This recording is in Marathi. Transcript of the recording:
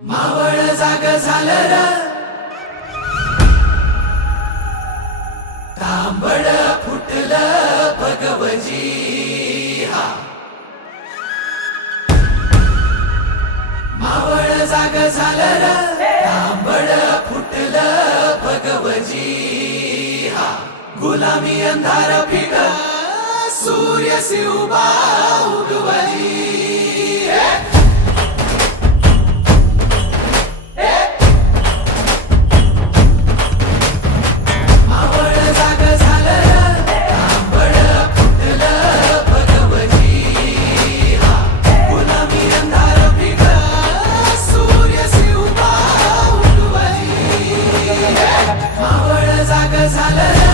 मावळ जाग झालं र. तांबड फुटलं भगवजी हा मावळ जाग झालं र. तांबड फुटलं भगवजी हा गुलामी अंधार फिट. सूर्य शिवबा उगवली. ተሳለ